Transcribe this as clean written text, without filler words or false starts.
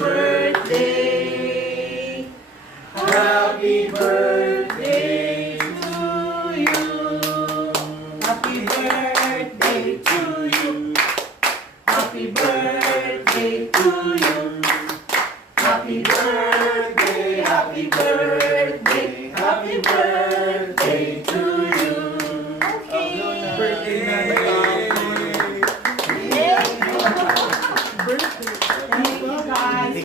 birthday. Happy birthday to you. Happy birthday to you. Happy birthday to you. Happy birthday, happy birthday, happy birthday to